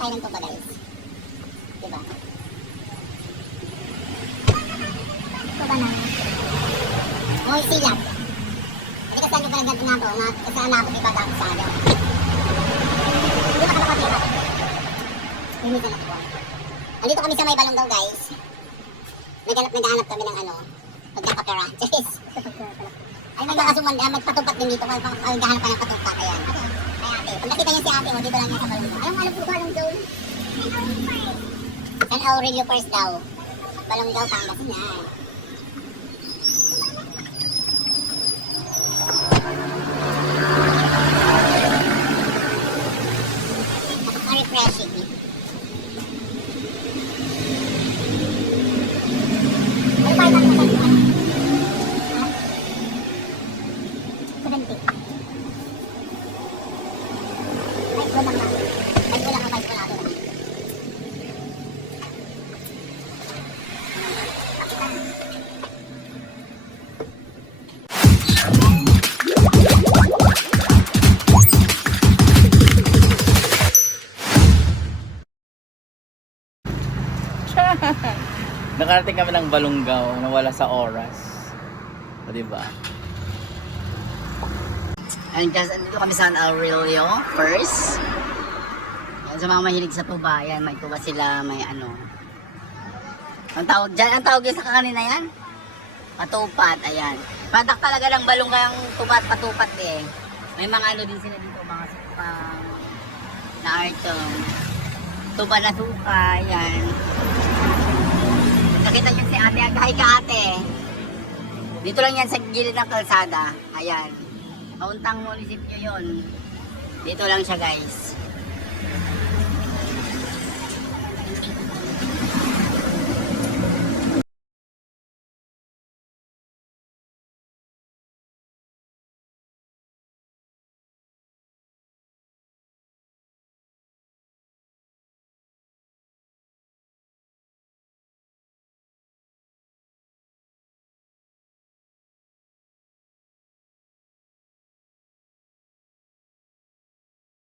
tayo ng tuba guys. Diba? Tuba na. Hoy, silap. Hindi kasi ang kapag ganito na ito, kasi na ako iba dati sa agaw. Hindi makalapatira. Limitan ako. Andito kami sa may Balongaw guys. Naghanap kami ng ano, pagkakapera. Cheers. Ay, may mga suman, magpatupat din dito. Maghanap ka ng patupat. Ayan. Ay ate. Kung nakita niyo si ate, dito lang niya sa Balongaw. Alam po ba anong zone? San Aurelio First daw. Balongaw, Pangasinan. Napaka-refreshing. Ano ba yung nakita niyo? 70. Ay, kulang na. Ay, kulang na. Ay, kulang na. Nakarating kami ng Balongaw, nawala sa oras. O, diba? And guys, andito kami sa San Aurelio first. Yan, sa mga mahilig sa tuba, yan, may tuba sila, may ano. Ang tawag dyan, ang tawag yun sa kanina yan? Patupat, ayan. Patak talaga ng Balongaw ang tuba at patupat eh. May mga ano din sila dito, mga sipang na artong. Tuba na suka, ayan. Nakita niyo si ate, hi ka ate. Dito lang yan sa gilid ng kalsada, ayan. Pauntang munisipyo yun. Dito lang siya guys.